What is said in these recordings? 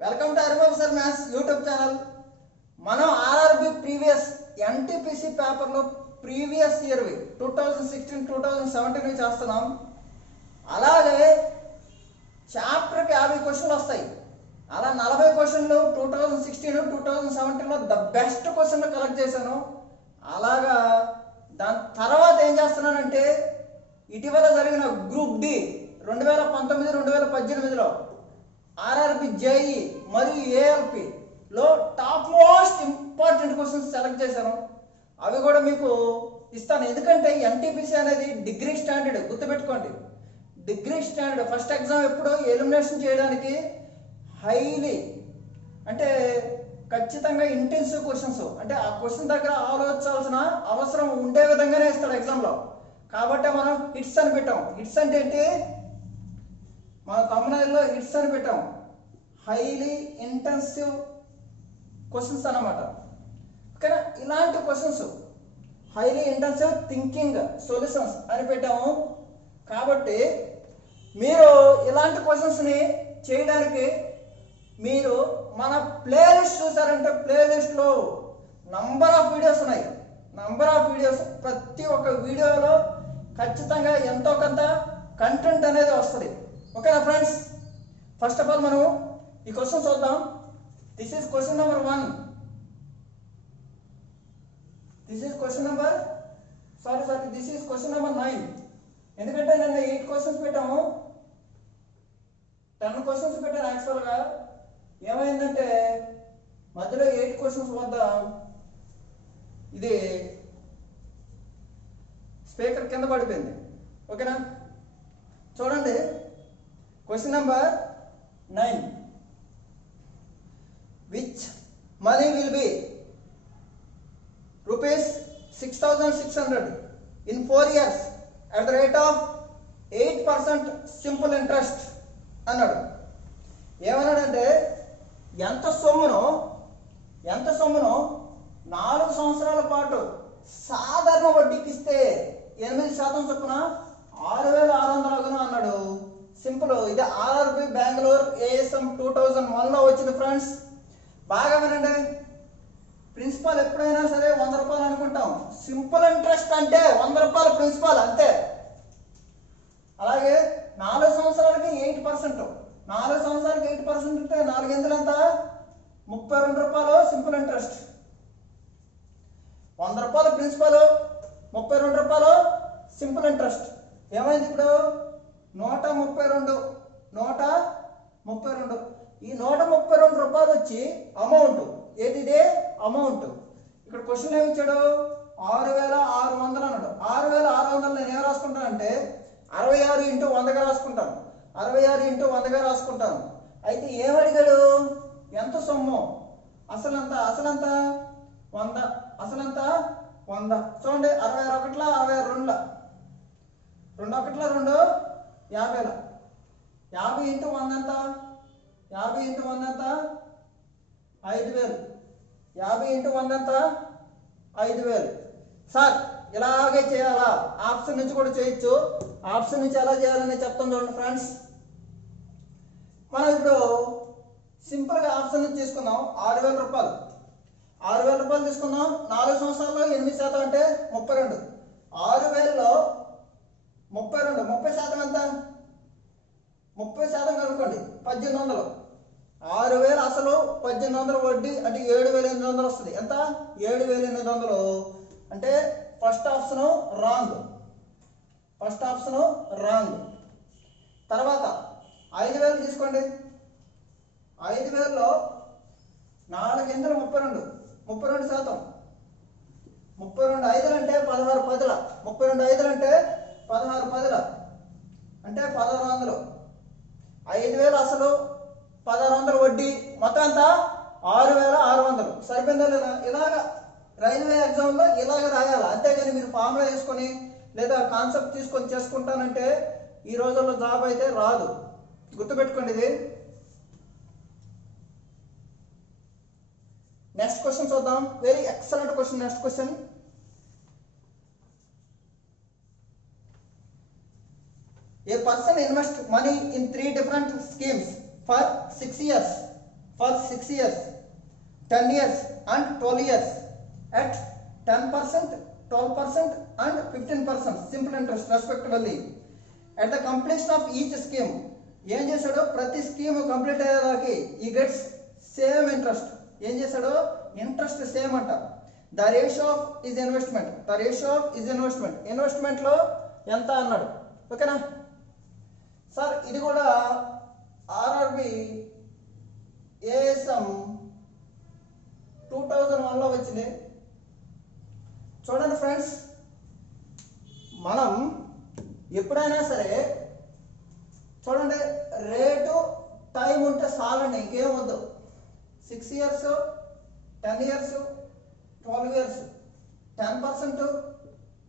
Welcome to Aribabu sir maths YouTube channel. మనం RRB previous NTPC పేపర్లో previous ఇయర్వి 2016 2017 చేస్తున్నాం. అలాగే చాప్టర్కి 50 క్వశ్చన్లు వస్తాయి. అలా 40 క్వశ్చన్లు 2016 2017లో ద బెస్ట్ క్వశ్చన్లు కలెక్ట్ చేశాను. అలాగా దాని తర్వాత ఏం చేస్తున్నానంటే ఇటీవల జరిగిన గ్రూప్ డి 2019 2018లో ఆర్ఆర్బి జేఈ మరియు ఏఎల్పిలో top most important questions select చేశాను. అవి కూడా మీకు ఇస్తాను. ఎందుకంటే ఎన్టీపీసీ అనేది డిగ్రీ స్టాండర్డ్, గుర్తుపెట్టుకోండి. డిగ్రీ స్టాండర్డ్ ఫస్ట్ ఎగ్జామ్ ఎప్పుడో ఎలిమినేషన్ చేయడానికి హైలీ అంటే ఖచ్చితంగా ఇంటెన్సివ్ క్వశ్చన్స్, అంటే ఆ క్వశ్చన్ దగ్గర ఆలోచించాల్సిన అవసరం ఉండే విధంగానే ఇస్తాడు ఎగ్జామ్లో. కాబట్టి మనం హిట్స్ అని పెట్టాం. హిట్స్ అంటే ఏంటి? మన తమిళనాడులో హిట్స్ అని పెట్టాం. హైలీ ఇంటెన్సివ్ క్వశ్చన్స్ అన్నమాట. ఓకేనా? ఇలాంటి questions highly intensive thinking solutions అని పెట్టాము. కాబట్టి మీరు ఇలాంటి క్వశ్చన్స్ని చేయడానికి మీరు మన ప్లేలిస్ట్ చూసారంటే ప్లేలిస్ట్లో నంబర్ ఆఫ్ వీడియోస్ ఉన్నాయి. నంబర్ ఆఫ్ వీడియోస్, ప్రతి ఒక్క వీడియోలో ఖచ్చితంగా ఎంతో కొంత కంటెంట్ అనేది వస్తుంది. ఓకేనా ఫ్రెండ్స్? ఫస్ట్ ఆఫ్ ఆల్ మనం ఈ క్వశ్చన్ చూద్దాం. This is question number 1. This is question number this is question number 9. ఎందుకంటే నేను 8 క్వశ్చన్స్ పెట్టాము, 10 క్వశ్చన్స్ పెట్టాను. యాక్చువల్గా ఏమైందంటే మధ్యలో 8 క్వశ్చన్స్ వద్ద ఇది స్పీకర్ కింద పడిపోయింది. ఓకేనా? చూడండి question number 9. Which money will be ₹6,600 in 4 years at the rate of 8% simple interest అన్నాడు. ఏమన్నాడంటే ఎంత సొమ్మును 4 సంవత్సరాల పాటు సాధారణ వడ్డీకి ఇస్తే 8% చొప్పున 6,600 అన్నాడు. సింపుల్. ఇది ఆర్ఆర్బి బెంగళూరు ఏఎస్ఎం 2001లో వచ్చింది ఫ్రెండ్స్. బాగా వినండి. ప్రిన్సిపాల్ ఎప్పుడైనా సరే ₹100 అనుకుంటాం. సింపుల్ ఇంట్రెస్ట్ అంటే ₹100 ప్రిన్సిపాల్ అంతే. అలాగే 4 సంవత్సరాలకి 8%. 4 సంవత్సరాలకి 8% అంటే 4 ఎంత? ₹32 simple interest. ₹100 principal, ₹32 simple interest. ఏమైంది ఇప్పుడు? 132. ఈ ₹132 వచ్చి అమౌంట్. ఏది ఇదే అమౌంట్. ఇక్కడ క్వశ్చన్ ఏమి ఇచ్చాడు? 6,600 అన్నాడు. 6,600 నేను ఏం రాసుకుంటానంటే 66 × 100గా రాసుకుంటాను. 66 × 100గా రాసుకుంటాను. అయితే ఏమడిగాడు? ఎంత సొమ్ము? అసలంత 100. అసలంత 100. చూడండి 61 62 2 50. 50 × 100 ఎంత? 50 × 100 ఎంత? 5,000. 50 × 100 ఎంత? 5,000. సార్ ఇలాగే చేయాలా? ఆప్షన్ నుంచి కూడా చేయొచ్చు. ఆప్షన్ నుంచి ఎలా చేయాలని చెప్తాం చూడండి ఫ్రెండ్స్. మనం ఇప్పుడు సింపుల్గా ఆప్షన్ నుంచి తీసుకుందాం. ₹6,000. ₹6,000 తీసుకుందాం. 4 సంవత్సరాల్లో 8% అంటే 32. 6,000లో 32 30% ఎంత? 30% కనుక్కోండి. 1,800. 6,000 అసలు, 1,800 వడ్డీ అంటే 7,800 వస్తుంది. ఎంత? 7,800. అంటే ఫస్ట్ ఆప్షన్ రాంగ్. తర్వాత 5,000 తీసుకోండి. 5,000లో 4 32. 32%. 32 5 అంటే 16 10. 32 5 అంటే 16 10 అంటే 1,600. 5,000 అసలు, 1,600 వడ్డీ, మొత్తం ఎంత? 6,600. సరిపోయిందా లేదా? ఇలాగ రైల్వే ఎగ్జామ్లో ఇలాగ రాయాలి. అంతేగాని మీరు ఫార్ములా వేసుకొని లేదా కాన్సెప్ట్ తీసుకొని చేసుకుంటానంటే ఈ రోజుల్లో జాబ్ అయితే రాదు. గుర్తుపెట్టుకోండి ఇది. నెక్స్ట్ క్వశ్చన్ చూద్దాం. Very excellent question. Next question. A person invests money in 3 different schemes for 6 years. for 6 years, 10 years and 12 years at 10%, 12% and 15% simple interest respectively. At the completion of each scheme, ఏం చేశాడో ప్రతి scheme complete అయ్యేదానికి ఈ gets same interest. ఏం చేశాడో interest same అంట. The ratio of is investment, the ratio of is investment, ఇన్వెస్ట్మెంట్లో ఎంత అన్నాడు. ఓకేనా సార్, ఇది కూడా ఆర్ఆర్బి ఏఎస్ఎం 2001లో వచ్చింది. చూడండి ఫ్రెండ్స్, మనం ఎప్పుడైనా సరే చూడండి, రేటు టైం ఉంటే చాలండి, ఇంకేం వద్దు. 6 years, 10 years, 12 years, 10%,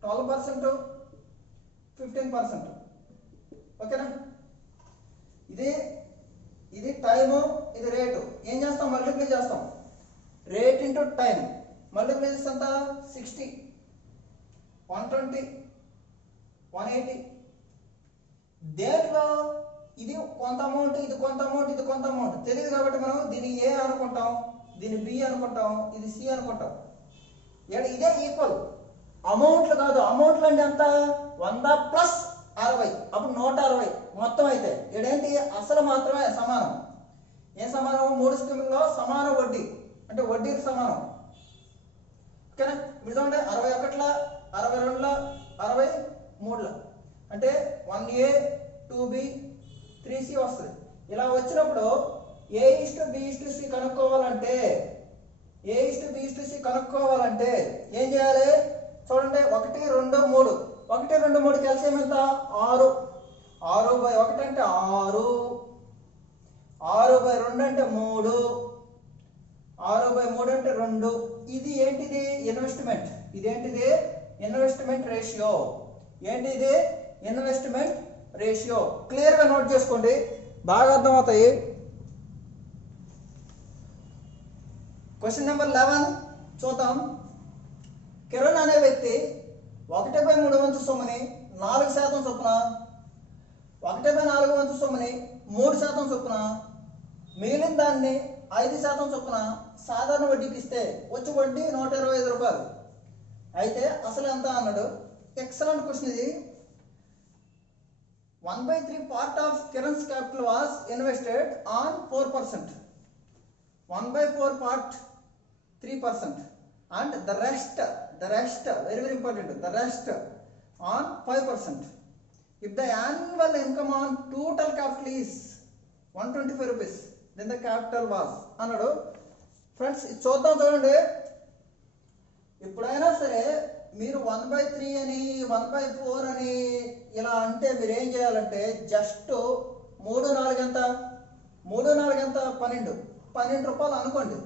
12%, 15%. ఓకేనా, ఇది టైము, ఇది రేటు. ఏం చేస్తాం, మల్టిప్లై చేస్తాం. రేట్ ఇంటూ టైం మల్టిప్లై చేస్తే ఎంత, 60, 120, 180. దేంట్లో ఇది కొంత అమౌంట్, ఇది కొంత అమౌంట్, ఇది కొంత అమౌంట్ తెలియదు కాబట్టి మనం దీన్ని ఏ అనుకుంటాం, దీన్ని బి అనుకుంటాం, ఇది సి అనుకుంటాం. ఇదే ఈక్వల్ అమౌంట్లు కాదు. అమౌంట్లు అంటే ఎంత, 100 ప్లస్ 60, అప్పుడు 160 మొత్తం. అయితే ఇదేంటి, అసలు మాత్రమే సమానం. ఏం సమానం, 3 స్కీముల్లో సమాన వడ్డీ, అంటే వడ్డీకి సమానం. ఓకేనా, ఇప్పుడు చూడండి, 61, 62, 63, అంటే 1A 2B 3C వస్తుంది. ఇలా వచ్చినప్పుడు A:B:C కనుక్కోవాలంటే, A:B:C కనుక్కోవాలంటే ఏం చేయాలి, చూడండి, 1, 2, 3, 1, 2, 3 కలిసి ఎంత, 6, 6/1 అంటే 6, 6/2 అంటే 3, 6/3 అంటే 2. ఇది ఏంటిది, ఇన్వెస్ట్మెంట్. ఇదేంటిది, ఇన్వెస్ట్మెంట్ రేషియో. ఏంటిది, ఇన్వెస్ట్మెంట్ రేషియో. క్లియర్గా నోట్ చేసుకోండి, బాగా అర్థమవుతాయి. క్వశ్చన్ నెంబర్ 11 చూద్దాం. కిరణ్ అనే వ్యక్తి 1/3 వంతు సొమ్ముని 4% చొప్పున, 1/4 వంతు సొమ్ముని 3% చొప్పున, మిగిలిన దాన్ని 5% చొప్పున సాధారణ వడ్డీకి ఇస్తే వచ్చి వడ్డీ 125 రూపాయలు. అయితే అసలు ఎంత అన్నాడు. ఎక్సలెంట్ క్వశ్చన్ ఇది. 1/3 part of Kiran's capital was invested on 4%. 1/4 part 3%, and the rest very very important, the rest on 5%. If the annual income on total capital is 125 rupees, then the capital was అన్నాడు. Friends, ఇది చూద్దాం. చూడండి, ఎప్పుడైనా సరే మీరు 1/3 అని 1/4 అని ఇలా అంటే మీరు ఏం చేయాలంటే జస్ట్ 3, 4 ఎంత, 3, 4 ఎంత, 12 రూపాయలు అనుకోండి.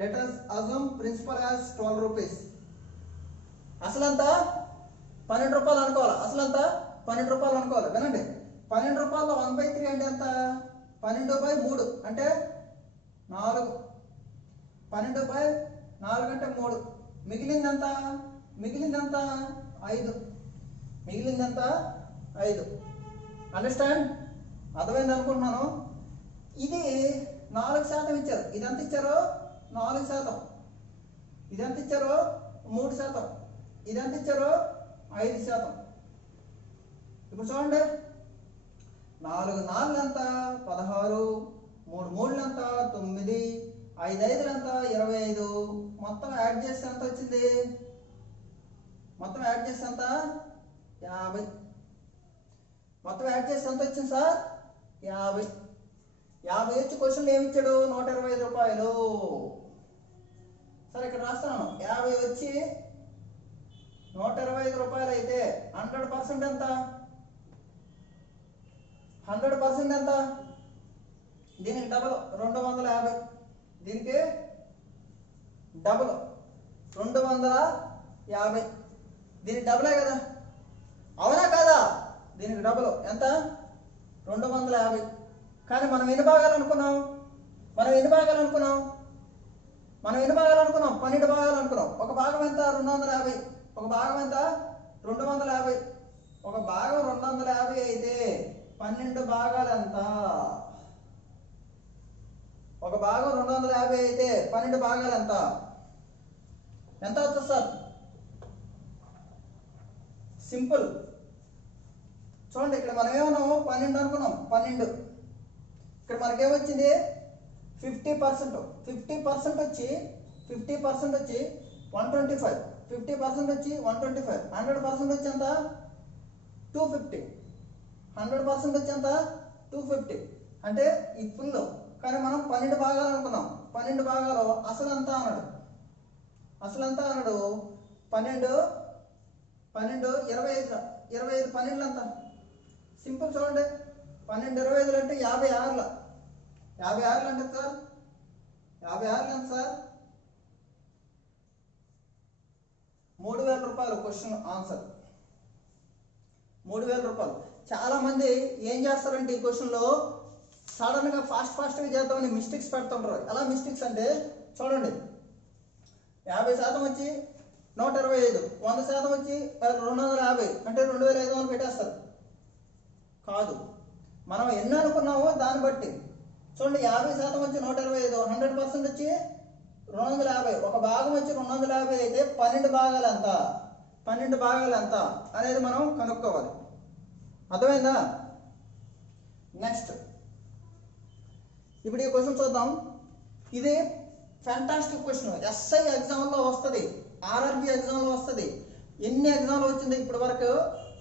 Let us assume principal as 12 rupees. అసలంతా 12 రూపాయలు అనుకోవాలి. అసలంతా 12 రూపాయలు అనుకోవాలి. వినండి, 12 రూపాయలు 1/3 అంటే ఎంత, 12/3 అంటే 4, 12/4 అంటే 3. మిగిలిందంతా 5, మిగిలిందంతా 5. అండర్స్టాండ్, అర్థమైంది అనుకుంటున్నాను. ఇది 4% ఇచ్చారు. ఇదంతా ఇచ్చారు 4%. ఇదంతా ఇచ్చారు 3%. ఇదంతా ఇచ్చారు 5%. ఇప్పుడు చూడండి, 4 4 ఎంత, 16, 3 3 ఎంత, 9, 5 5 ఎంత, 25. మొత్తం యాడ్ చేస్తే ఎంత వచ్చింది, మొత్తం యాడ్ చేస్తే ఎంత, 50. మొత్తం యాడ్ చేస్తే ఎంత వచ్చింది సార్, 50. 50 వచ్చి క్వశ్చన్లు ఏమి ఇచ్చాడు, 125 రూపాయలు. సరే, ఇక్కడ రాస్తాను. 50 వచ్చి 125 రూపాయలు అయితే 100% ఎంత, 100% ఎంత, దీనికి డబల్ 250. దీనికి డబల్ 250. దీనికి డబలే కదా, అవునా కదా, దీనికి డబల్ ఎంత, 250. కానీ మనం ఎన్ని భాగాలు అనుకున్నాం, 12 భాగాలు అనుకున్నాం. ఒక భాగం ఎంత, 250. ఒక భాగం ఎంత, 250. ఒక భాగం 250 అయితే 12 భాగాలు ఎంత, ఒక భాగం 250 అయితే 12 భాగాలు ఎంత అవుతుంది సార్? సింపుల్. చూడండి, ఇక్కడ మనం ఏమన్నాము 12 అనుకున్నాం. 12 ఇక్కడ మనకేమొచ్చింది 50%. 50% వచ్చి 125. 50% వచ్చి 125. 100% వచ్చి ఎంత? 250. 100% వచ్చి ఎంత? 250. అంటే ఈ ఫుల్. కానీ మనం 12 భాగాలు అనుకున్నాం. 12 భాగాలు అసలు ఎంత అన్నాడు? 12 25 12 ఎంత? సింపుల్. చూడండి, 12 25 అంటే 56. 56 అంటే సార్ 56 ఎంత సార్? 3000 రూపాయలు. క్వశ్చన్ ఆన్సర్ 3000 రూపాయలు. చాలా మంది ఏం చేస్తారంటే ఈ క్వశ్చన్లో సడన్గా ఫాస్ట్గా చేద్దామని మిస్టేక్స్ పెడుతుంటారు. ఎలా మిస్టేక్స్ అంటే చూడండి, 50% వచ్చి 125, 100% వచ్చి 250 అంటే 2500 పెట్టేస్తారు. కాదు, మనం ఎన్ని అనుకున్నామో దాన్ని బట్టి. చూడండి, 50% వచ్చి 125, 100% వచ్చి 250, ఒక భాగం వచ్చి 250 అయితే 12 భాగాలు ఎంత? 12 భాగాలు ఎంత అనేది మనం కనుక్కోవాలి. అర్థమైందా? నెక్స్ట్ ఇప్పుడు ఈ క్వశ్చన్ చూద్దాం. ఇది ఫ్యాంటాస్టిక్ క్వశ్చన్. ఎస్ఐ ఎగ్జామ్లో వస్తుంది, ఆర్ఆర్బి ఎగ్జామ్లో వస్తుంది. ఎన్ని ఎగ్జామ్లో వచ్చింది ఇప్పటి వరకు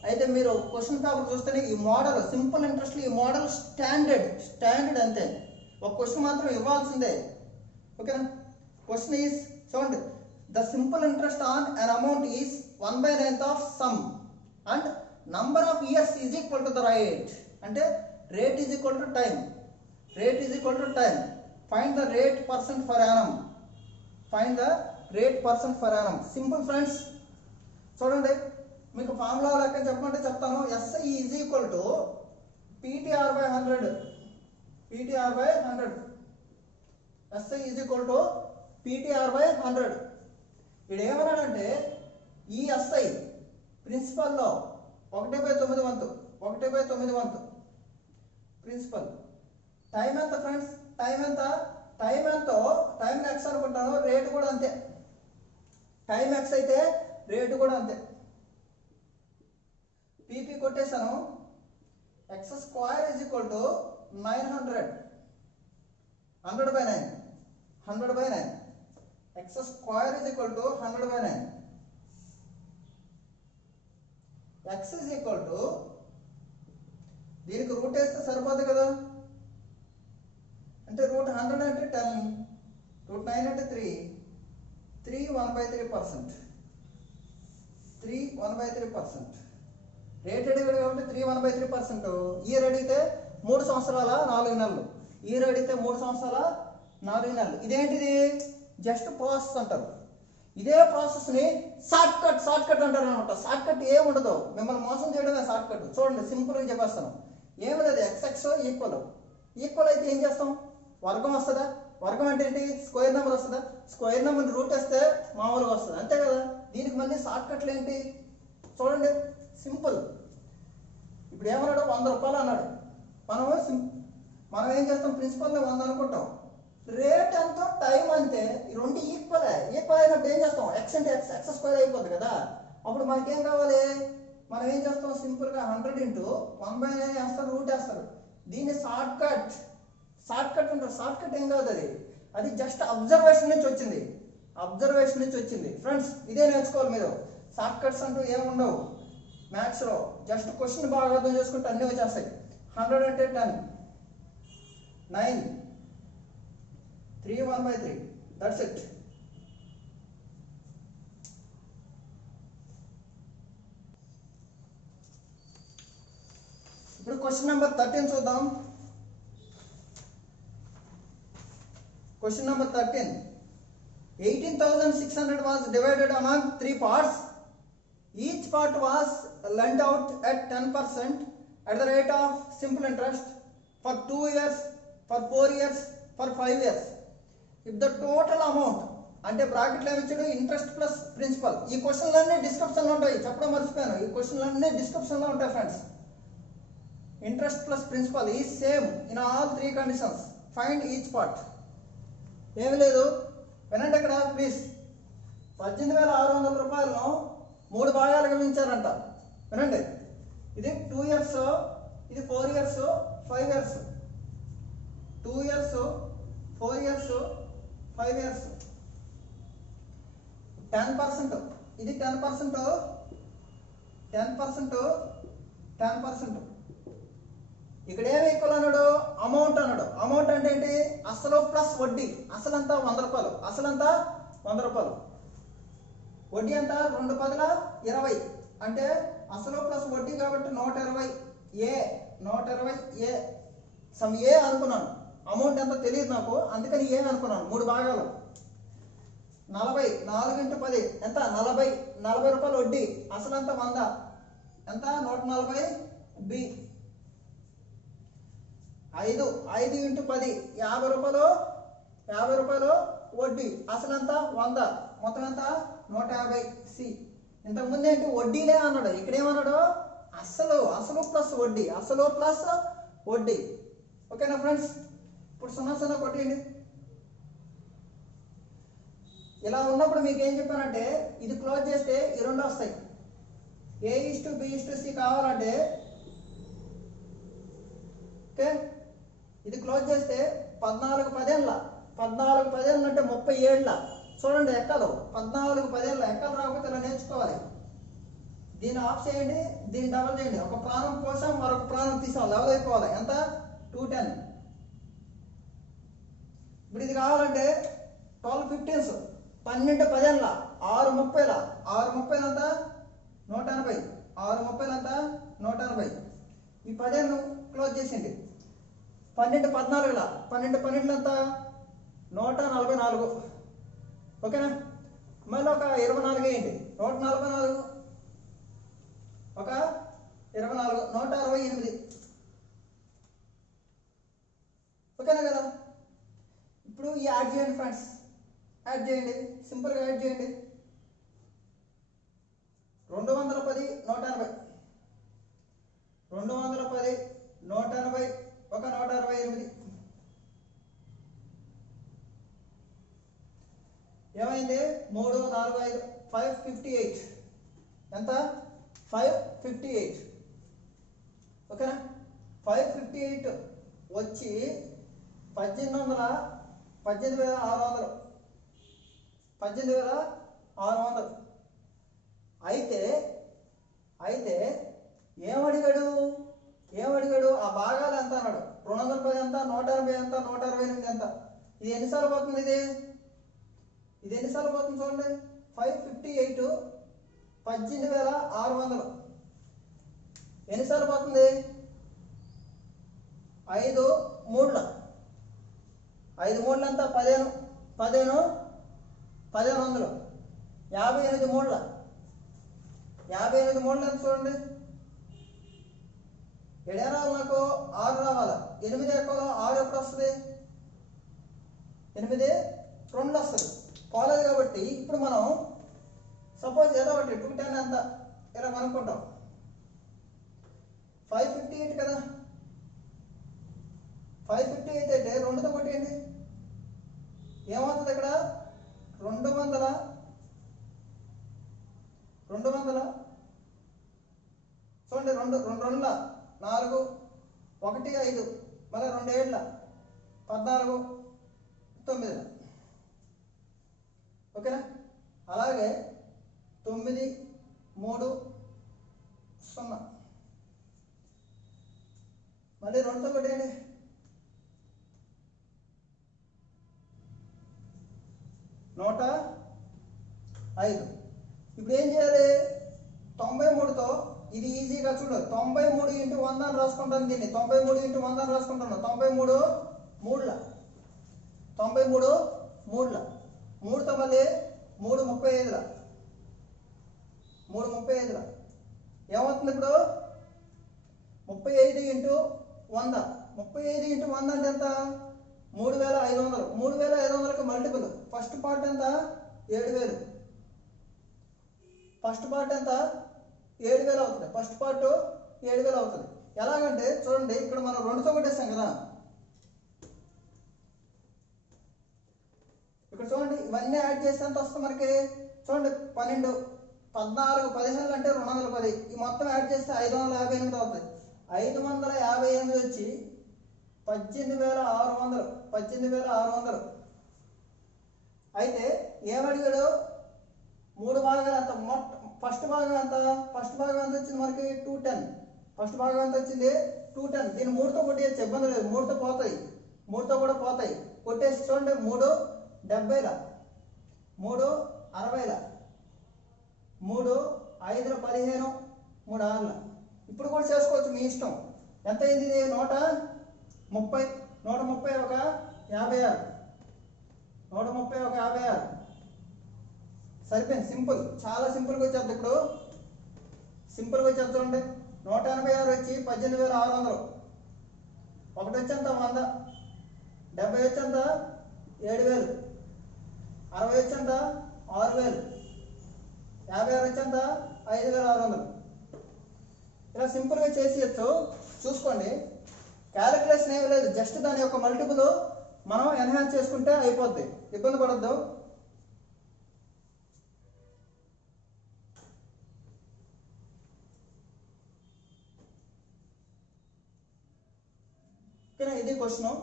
అయితే మీరు క్వశ్చన్ పేపర్ చూస్తేనే ఈ మోడల్ సింపుల్ ఇంట్రెస్ట్, ఈ మోడల్ స్టాండర్డ్ అంతే. ఒక క్వశ్చన్ మాత్రం ఇవ్వాల్సిందే. ఓకేనా? క్వశ్చన్ ఈస్ చూడండి, the simple interest on an amount is 1/9 of sum and number of years is equal to the rate. అంటే rate is equal to time. Find the rate percent for annum. Simple friends. చూడండి, మీకు formula లెక్క చెప్పమంటే చెప్తాను. SI is equal to PTR/100. SI is equal to PTR/100. ఇక్కడ ఏమన్నాడంటే ఈ SI ప్రిన్సిపల్లో 1/9 వంతు. ప్రిన్సిపల్. టైం ఎంత ఫ్రెండ్స్? టైం ఎక్స్ అనుకుంటాను, రేటు కూడా అంతే. టైం ఎక్స్ అయితే రేటు కూడా అంతే. పీపీ కొట్టేశాను. x² is equal to 900. 100/9. x² is equal to 100/9. x is equal to దీనికి రూట్ వేస్తే సరిపోదు కదా. అంటే రూట్ 100 అంటే 10, రూట్ 9 అంటే 3. 3 1/3%. రేట్ అడిగాడు కాబట్టి 3 1/3%. ఇయర్ అడిగితే 3 సంవత్సరాల 4 నెలలు. ఇదేంటిది? జస్ట్ ప్రాసెస్ అంటారు. ఇదే ప్రాసెస్ని షార్ట్ కట్ అంటారు అనమాట. షార్ట్ కట్ ఏముండదు, మిమ్మల్ని మోసం చేయడమే షార్ట్ కట్. చూడండి, సింపుల్గా చెప్పేస్తాను. ఏమలేదు, ఎక్స్ ఈక్వల్ అయితే ఏం చేస్తాం? వర్గం వస్తుందా? వర్గం అంటే ఏంటి? స్క్వేర్ నెంబర్ వస్తుందా? స్క్వేర్ నెంబర్ని రూట్ వేస్తే మామూలుగా వస్తుంది, అంతే కదా. దీనికి మళ్ళీ షార్ట్ కట్లు ఏంటి? చూడండి, సింపుల్. ఇప్పుడు ఏమన్నాడు? 100 రూపాయలు అన్నాడు. మనం ఏం చేస్తాం? ప్రిన్సిపల్ని 100 అనుకుంటాం. రేట్ ఎంత, టైం అంతే. ఈ రెండు ఈక్వల్ అయినప్పుడు ఏం చేస్తాం? ఎక్స్ అంటే x² అయిపోద్ది కదా. అప్పుడు మనకేం కావాలి? మనం ఏం చేస్తాం? సింపుల్గా 100 × 1/9 వేస్తారు, రూట్ వేస్తారు. దీన్ని షార్ట్ కట్ అంటారు. షార్ట్ కట్ ఏం కాదు, అది జస్ట్ అబ్జర్వేషన్ నుంచి వచ్చింది. ఫ్రెండ్స్, ఇదే నేర్చుకోవాలి మీరు. షార్ట్ కట్స్ అంటూ ఏముండవు మ్యాథ్స్లో. జస్ట్ క్వశ్చన్ బాగా అర్థం చేసుకుంటే అన్నీ వచ్చేస్తాయి. 100 అంటే 10, 9, 3 1/3. That's it. ఇప్పుడు క్వశ్చన్ నెంబర్ 13 చూద్దాం. Question number 13. 18,600 was divided among 3 parts. Each part was lent out at 10% at the rate of simple interest for 2 years, for 4 years, for 5 years. If the total amount అంటే బ్రాకెట్లో ఏమిచ్చాడు? Interest plus principal. ఈ క్వశ్చన్లన్నీ డిస్క్రిప్షన్లో ఉంటాయి, చెప్పడం మర్చిపోయాను. ఈ క్వశ్చన్లన్నీ డిస్క్రిప్షన్లో ఉంటాయి friends. Interest plus principal is same in all 3 conditions. Find each part. ఏమి లేదు, వినండి ఇక్కడ ప్లీజ్. 18,600 రూపాయలను 3 భాగాలుగా విభజించారంట. వినండి, ఇది 2 years, ఇది 4 years, 5 years. 2 years, 4 years, 5 years. 10%, ఇది 10%, 10%, 10%. ఇక్కడ ఏమి ఈక్వల్ అన్నాడు? అమౌంట్ అన్నాడు. అమౌంట్ అంటే ఏంటి? అసలు ప్లస్ వడ్డీ. అసలంతా 100 రూపాయలు, అసలంతా 100 రూపాయలు, వడ్డీ అంతా 2 పదుల 20, అంటే అసలు ప్లస్ వడ్డీ కాబట్టి 120 ఏ, 120 ఏ, సమ్ ఏ అనుకున్నాను. అమౌంట్ ఎంత తెలియదు నాకు, అందుకని ఏ అనుకున్నాను. 3 భాగాలు. 40, 4 × 10 ఎంత? 40, 40 రూపాయలు వడ్డీ, అసలంతా 100, ఎంత? 140 బి. 5, 5 × 10 50 రూపాయలు, 50 రూపాయలు వడ్డీ, అసలంతా 100, మొత్తం ఎంత? 150 సి. ఇంతకుముందు ఏంటి? వడ్డీలే అన్నాడు. ఇక్కడ ఏమన్నాడు? అసలు, అసలు ప్లస్ వడ్డీ, అసలు ప్లస్ వడ్డీ. ఓకేనా ఫ్రెండ్స్? ఇప్పుడు 0 0 కొట్టేయండి. ఇలా ఉన్నప్పుడు మీకు ఏం చెప్పానంటే, ఇది క్లోజ్ చేస్తే ఈ 2 వస్తాయి. A:B:C కావాలంటే, ఓకే, ఇది క్లోజ్ చేస్తే 14 10 14 10 అంటే 37. చూడండి ఎక్కలు, 14 10 ఎక్కలు రాకపోతే ఇలా నేర్చుకోవాలి. దీన్ని ఆఫ్ చేయండి, దీన్ని డబల్ చేయండి. ఒక ప్రాణం కోసం మరొక ప్రాణం తీసాం, లెవెల్ అయిపోవాలి. ఎంత? 210. ఇప్పుడు ఇది కావాలంటే 12 15s, 12 10 6 30, 6 30 ఎంత? 180, 6 30 ఎంత? 180. ఈ 15 క్లోజ్ చేసింది. 12 14, 12 12 ఎంత? 144. ఓకేనా? మళ్ళీ ఒక 24 వేయండి. 144, ఒక 24, 168. ఓకేనా కదా? ఇప్పుడు ఈ యాడ్ చేయండి ఫ్రెండ్స్, యాడ్ చేయండి, సింపుల్గా యాడ్ చేయండి. 210 180, 210 180, ఒక 168. ఏమైంది? 3 4 5 558. ఎంత? 558. ఓకేనా? 558 వచ్చి 18,600, 18,600. అయితే ఏమడిగాడు? ఆ భాగాలు ఎంత అన్నాడు? 210 ఎంత? 180 ఎంత? 168 ఎంత? ఇది ఎన్నిసార్లు పోతుంది? ఇది ఎన్నిసార్లు పోతుంది చూడండి. 558 18,600 ఎన్నిసార్లు పోతుంది? 5 3 5 3 ఎంత? 15 15 1500. 58 3 58 3 ఎంత చూడండి. 7 రావాలి నాకు, 6 రావాలి. 8 ఎక్కలో 6 ఎప్పుడు వస్తుంది? 8 2 వస్తుంది. పోలేదు కాబట్టి ఇప్పుడు మనం సపోజ్ ఏదో ఒకటి 210 ఎంత ఇలా కనుక్కుంటాం. 558 కదా, 558 అయితే 2తో కొట్టేయండి. ఏమవుతుంది ఇక్కడ? 200 చూడండి. 2 2 4 1 5, మళ్ళీ 2 7 14 9. ఓకేనా? అలాగే 9 3 0, మళ్ళీ 2తో కొట్టేయండి. 105. ఇప్పుడు ఏం చేయాలి? 93తో ఇది ఈజీగా చూడు. 93 × 100 అని రాసుకుంటాను. దీన్ని 93 × 100 అని రాసుకుంటాను. 93 3, 93 3, 3తో మళ్ళీ 3 35, 3 35. ఏమవుతుంది ఇప్పుడు? 35 × 100, 35 × 100 అంటే ఎంత? 3,500. 3,500కి మల్టిపుల్. ఫస్ట్ పార్ట్ ఎంత? 7,000. ఫస్ట్ పార్ట్ ఎంత? 7,000 అవుతుంది. ఫస్ట్ పార్ట్ 7,000 అవుతుంది. ఎలాగంటే చూడండి, ఇక్కడ మనం 2తో కొట్టేస్తాం కదా. ఇవన్నీ యాడ్ చేస్తే ఎంత వస్తుంది మనకి? చూడండి, 12, 14, 15 అంటే 210. ఈ మొత్తం యాడ్ చేస్తే 558 అవుతుంది. 558 వచ్చి 18,600. 18,600. అయితే ఏమడిగాడు? 3 భాగాలు ఎంత? ఫస్ట్ భాగం ఎంత? ఫస్ట్ భాగం ఎంత వచ్చింది మనకి? 210. ఫస్ట్ భాగం ఎంత వచ్చింది? 210. దీన్ని 3తో కొట్టేయచ్చు, ఇబ్బంది లేదు. 3తో పోతాయి, 3తో కూడా పోతాయి. కొట్టేసి చూడండి, 3 70, 3 60, 3 5 15, 3 6. ఇప్పుడు కూడా చేసుకోవచ్చు, మీ ఇష్టం. ఎంత అయింది ఇది? 130. 130 ఒక 56. 130 ఒక 56. సరిపోయింది. సింపుల్, చాలా సింపుల్గా వచ్చేది. ఇప్పుడు సింపుల్గా వచ్చేది చూడండి. 186 వచ్చి 18,600. ఒకటి వచ్చి ఎంత? 100. 70 వచ్చి ఎంత? 7,000. 60 వచ్చి ఎంత? 6,000. 56 వచ్చి ఎంత? 5,600. ఇలా సింపుల్గా చేసేయచ్చు. చూసుకోండి, క్యాలిక్యులేషన్ ఏమీ లేదు. జస్ట్ దాని యొక్క మల్టిపుల్ మనం ఎన్హాన్స్ చేసుకుంటే అయిపోద్ది, ఇబ్బంది పడద్దు. ఓకేనా? ఇది క్వశ్చన్.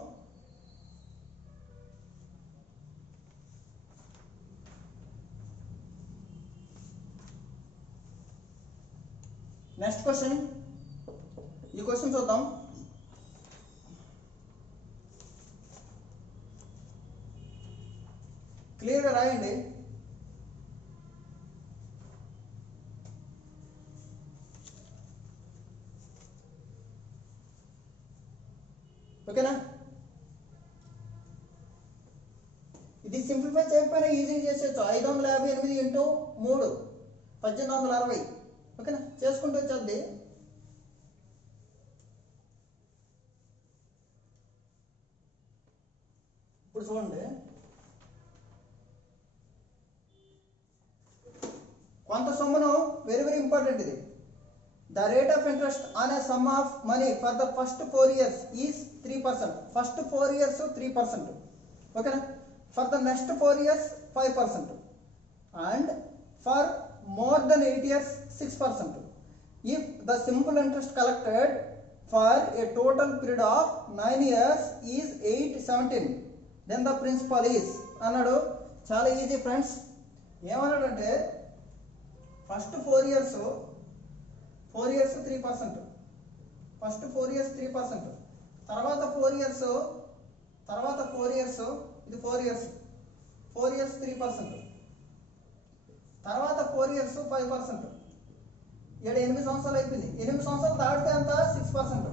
Next question. ఈ క్వశ్చన్ చూద్దాం. క్లియర్గా రాయండి. ఓకేనా? ఇది సింప్లిఫై చేయకపోయినా ఈజీ చేసేయచ్చు. 558 ఇంటూ 3 1860. ఓకేనా? చేసుకుంటూ వచ్చేది. ఇప్పుడు చూడండి, కొంత సొమ్మును వెరీ వెరీ ఇంపార్టెంట్ ఇది. The rate of interest on a sum of money for the first 4 years is 3%. First 4 years 3%. ఓకేనా? For the next 4 years 5%. And for more than 8 years 6%. If the simple interest collected for a total period of 9 years is 817, then the principal is అన్నాడు. చాలా easy friends. ఏమన్నాడంటే first 4 years 3%. First 4 years 3%. తర్వాత 4 years ఇది 4 years 3%. తర్వాత 4 years 5%. ఇక్కడ 8 సంవత్సరాలు అయిపోయింది. 8 సంవత్సరాలు దాటితే ఎంత? 6%.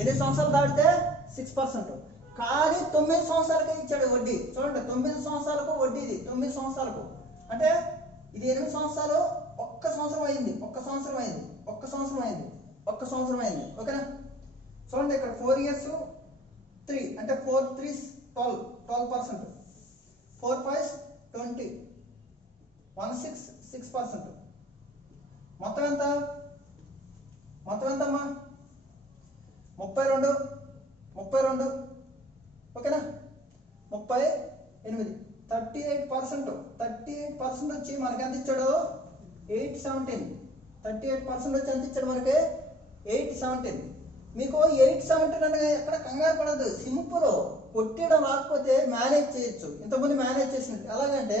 8 సంవత్సరాలు దాటితే 6%. కానీ 9 సంవత్సరాలకే ఇచ్చాడు వడ్డీ. చూడండి, 9 సంవత్సరాలకు వడ్డీ. ఇది 9 సంవత్సరాలకు అంటే ఇది 8 సంవత్సరాలు, ఒక్క సంవత్సరం అయింది. ఓకేనా? చూడండి, ఇక్కడ 4 years 3 అంటే 4 3s 12%. 4 5s 20. 1 6 6%. మొత్తం ఎంతమ్మా? 32. ఓకేనా? 38. 38% వచ్చి మనకి ఎంత ఇచ్చాడు? 817. 38% వచ్చి ఎంత ఇచ్చాడు మనకి? 817. మీకు 817 అనేది ఎక్కడ కంగారు పడదు. సింపుల్. కొట్టేయడం రాకపోతే మేనేజ్ చేయొచ్చు. ఇంతకుముందు మేనేజ్ చేసినట్టు. ఎలాగంటే